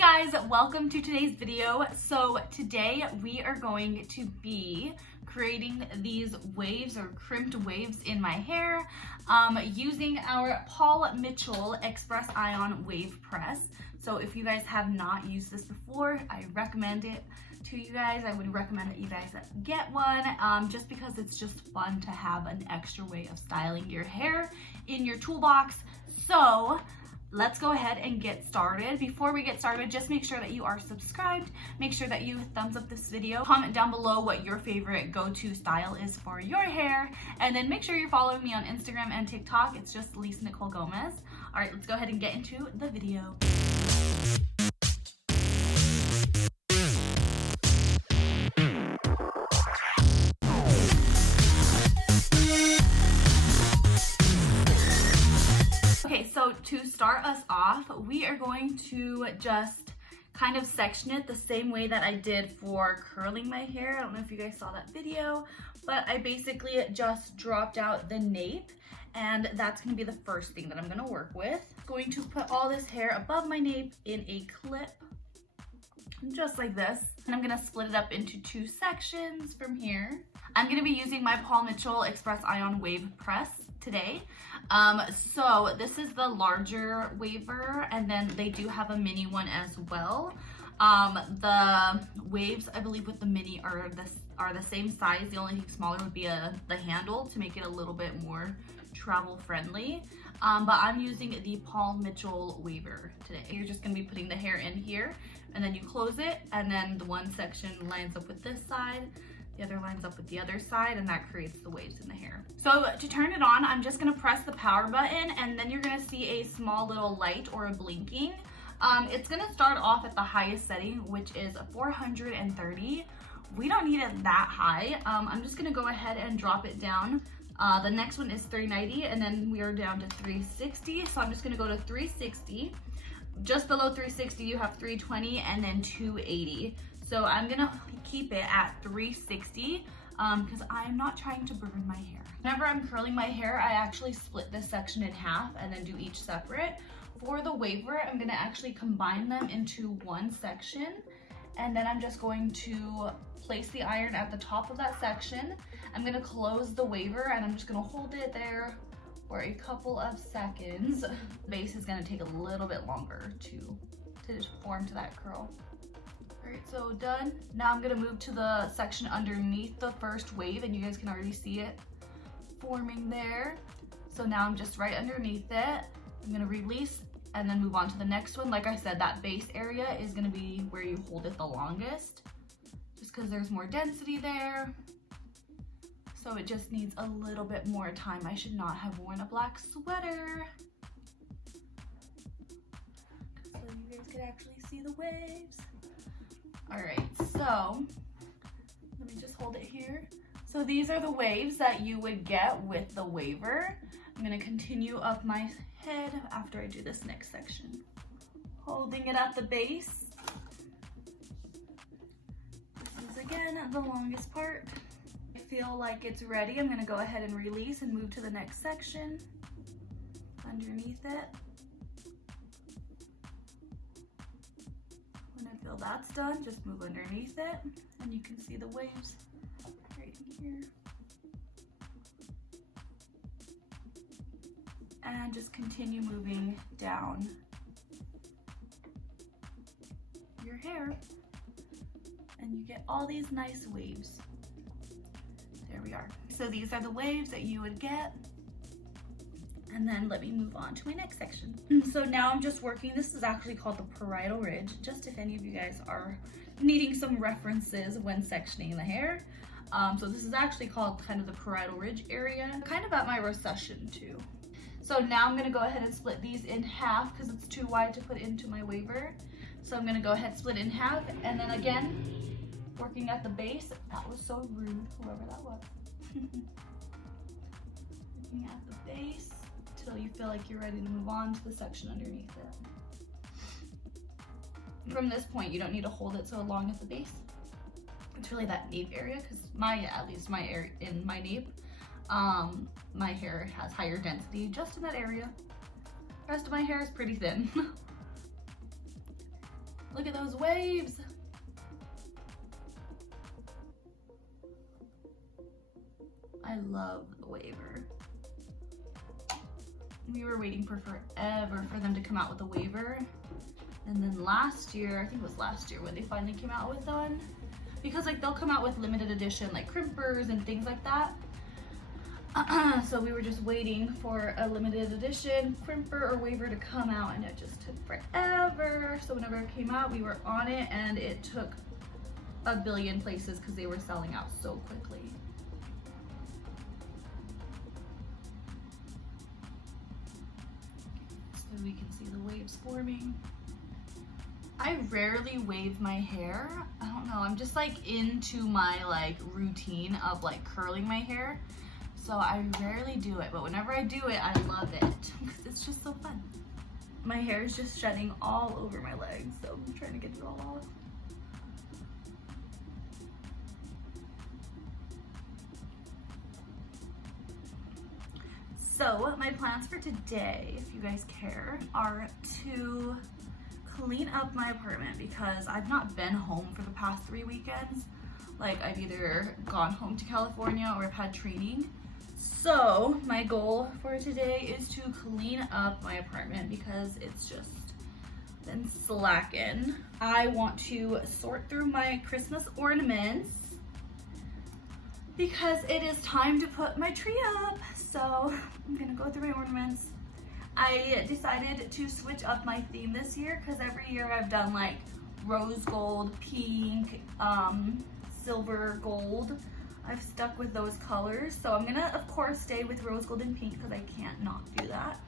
guys, welcome to today's video. So today we are going to be creating these waves or crimped waves in my hair using our Paul Mitchell Express Ion Wavepress. So if you guys have not used this before, I recommend it to you guys. I would recommend that you guys get one just because it's just fun to have an extra way of styling your hair in your toolbox. So let's go ahead and get started. Before we get started, just make sure that you are subscribed. Make sure that you thumbs up this video. Comment down below what your favorite go-to style is for your hair. And then make sure you're following me on Instagram and TikTok. It's just Lisa Nicole Gomez. All right, let's go ahead and get into the video. Okay, so to start us off, we are going to just kind of section it the same way that I did for curling my hair. I don't know if you guys saw that video, but I basically just dropped out the nape, and that's gonna be the first thing that I'm gonna work with. I'm going to put all this hair above my nape in a clip, just like this. And I'm gonna split it up into two sections from here. I'm gonna be using my Paul Mitchell Express Ion Wavepress today. So this is the larger waver, and then they do have a mini one as well. The waves, I believe, with the mini are the same size. The only thing smaller would be the handle to make it a little bit more travel friendly. But I'm using the Paul Mitchell waver today. You're just gonna be putting the hair in here, and then you close it, and then the one section lines up with this side, the other lines up with the other side, and that creates the waves in the hair. So to turn it on, I'm just gonna press the power button, and then you're gonna see a small little light or a blinking. It's gonna start off at the highest setting, which is 430. We don't need it that high. I'm just gonna go ahead and drop it down. The next one is 390, and then we are down to 360. So I'm just gonna go to 360. Just below 360, you have 320 and then 280. So I'm gonna keep it at 360 because I'm not trying to burn my hair. Whenever I'm curling my hair, I actually split this section in half and then do each separate. For the waver, I'm gonna actually combine them into one section, and then I'm just going to place the iron at the top of that section. I'm gonna close the waver, and I'm just gonna hold it there for a couple of seconds. The base is gonna take a little bit longer to form to that curl. All right, so done. Now I'm gonna move to the section underneath the first wave, and you guys can already see it forming there. So now I'm just right underneath it. I'm gonna release and then move on to the next one. Like I said, that base area is gonna be where you hold it the longest, just because there's more density there. So it just needs a little bit more time. I should not have worn a black sweater, so you guys could actually see the waves. All right, so let me just hold it here. So these are the waves that you would get with the waver. I'm gonna continue up my head after I do this next section. Holding it at the base. This is again the longest part. I feel like it's ready. I'm gonna go ahead and release and move to the next section underneath it. When I feel that's done, just move underneath it, and you can see the waves right here. And just continue moving down your hair, and you get all these nice waves. There we are. So these are the waves that you would get. And then let me move on to my next section. So now I'm just working, this is actually called the parietal ridge, just if any of you guys are needing some references when sectioning the hair. So this is actually called kind of the parietal ridge area, kind of at my recession too. So now I'm gonna go ahead and split these in half because it's too wide to put into my waver. So I'm gonna go ahead, split in half, and then again, working at the base. That was so rude, whoever that was. Working at the base until you feel like you're ready to move on to the section underneath it. From this point, you don't need to hold it so long at the base. It's really that nape area, because at least my area in my nape, my hair has higher density just in that area. The rest of my hair is pretty thin. Look at those waves. I love the waver. We were waiting for forever for them to come out with a waver. And then last year, I think it was last year when they finally came out with one. Because like they'll come out with limited edition like crimpers and things like that. So we were just waiting for a limited edition crimper or waver to come out, and it just took forever. So whenever it came out, we were on it, and it took a billion places because they were selling out so quickly. So we can see the waves forming. I rarely wave my hair. I don't know, I'm just like into my like routine of like curling my hair. So I rarely do it, but whenever I do it, I love it because it's just so fun. My hair is just shedding all over my legs, so I'm trying to get it all off. So my plans for today, if you guys care, are to clean up my apartment because I've not been home for the past 3 weekends. Like I've either gone home to California or I've had training. So my goal for today is to clean up my apartment because it's just been slacking. I want to sort through my Christmas ornaments because it is time to put my tree up. So I'm gonna go through my ornaments. I decided to switch up my theme this year because every year I've done like rose gold, pink, silver gold. I've stuck with those colors, so I'm gonna of course stay with rose gold and pink because I can't not do that.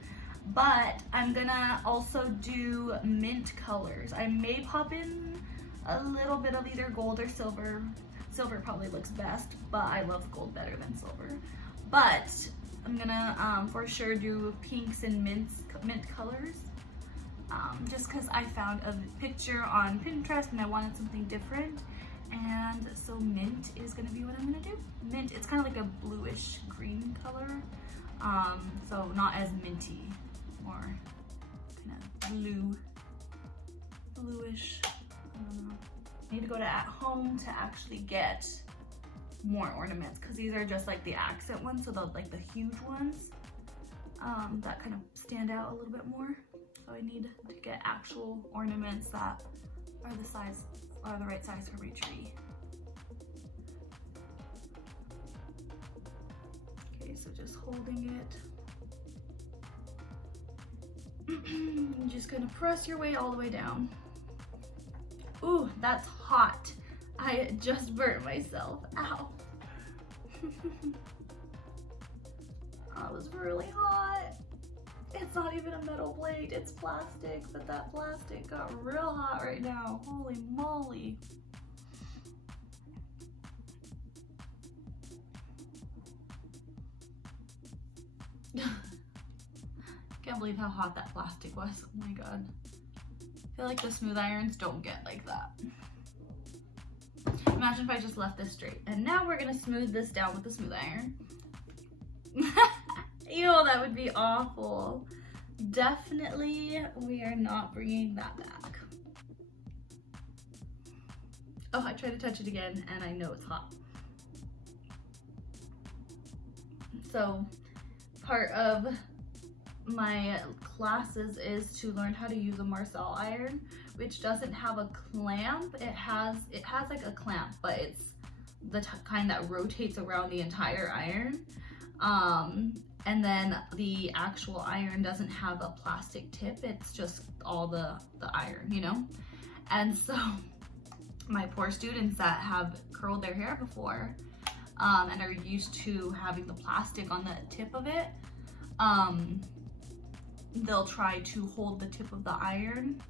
But I'm gonna also do mint colors. I may pop in a little bit of either gold or silver. Silver probably looks best, but I love gold better than silver. But I'm gonna for sure do pinks and mint colors. Just because I found a picture on Pinterest and I wanted something different. And so mint is gonna be what I'm gonna do. Mint, it's kind of like a bluish green color. So not as minty, more kind of bluish. I don't know. I need to go to At Home to actually get more ornaments because these are just like the accent ones, so like the huge ones that kind of stand out a little bit more. So I need to get actual ornaments that are the right size for my tree. Okay, so just holding it. You're just gonna press your way all the way down. Ooh, that's hot. I just burnt myself. Ow. That was really hot. It's not even a metal plate, it's plastic, but that plastic got real hot right now. Holy moly. Can't believe how hot that plastic was. Oh my god. I feel like the smooth irons don't get like that. Imagine if I just left this straight. And now we're gonna smooth this down with the smooth iron. Ew, that would be awful. Definitely, we are not bringing that back. Oh, I tried to touch it again and I know it's hot. So, part of my classes is to learn how to use a Marcel iron, which doesn't have a clamp. It has like a clamp, but it's the kind that rotates around the entire iron. And then the actual iron doesn't have a plastic tip. It's just all the iron, you know? And so my poor students that have curled their hair before and are used to having the plastic on the tip of it, they'll try to hold the tip of the iron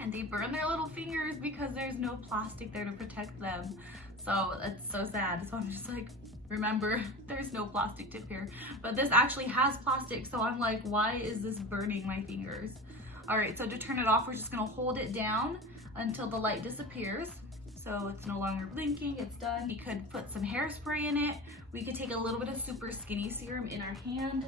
and they burn their little fingers because there's no plastic there to protect them. So it's so sad. So I'm just like, remember, there's no plastic tip here. But this actually has plastic, so I'm like, why is this burning my fingers? All right, so to turn it off, we're just gonna hold it down until the light disappears. So it's no longer blinking, it's done. We could put some hairspray in it. We could take a little bit of super skinny serum in our hand.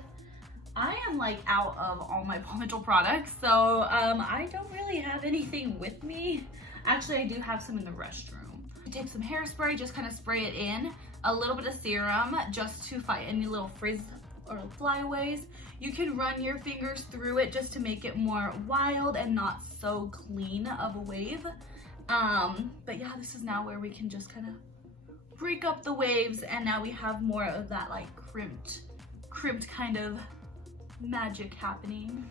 I am like out of all my Paw Patrol products, so I don't really have anything with me. Actually, I do have some in the restroom. You take some hairspray, just kind of spray it in, a little bit of serum just to fight any little frizz or flyaways. You can run your fingers through it just to make it more wild and not so clean of a wave. But yeah, this is now where we can just kind of break up the waves, and now we have more of that like crimped kind of magic happening.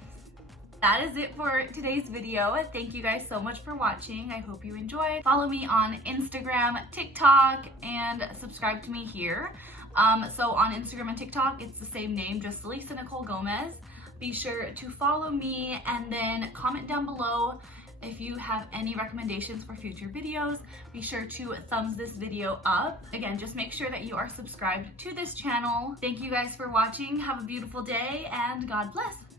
That is it for today's video. Thank you guys so much for watching. I hope you enjoyed. Follow me on Instagram, TikTok, and subscribe to me here. So on Instagram and TikTok, it's the same name, just Lisa Nicole Gomez. Be sure to follow me and then comment down below if you have any recommendations for future videos. Be sure to thumbs this video up. Again, just make sure that you are subscribed to this channel. Thank you guys for watching. Have a beautiful day and God bless.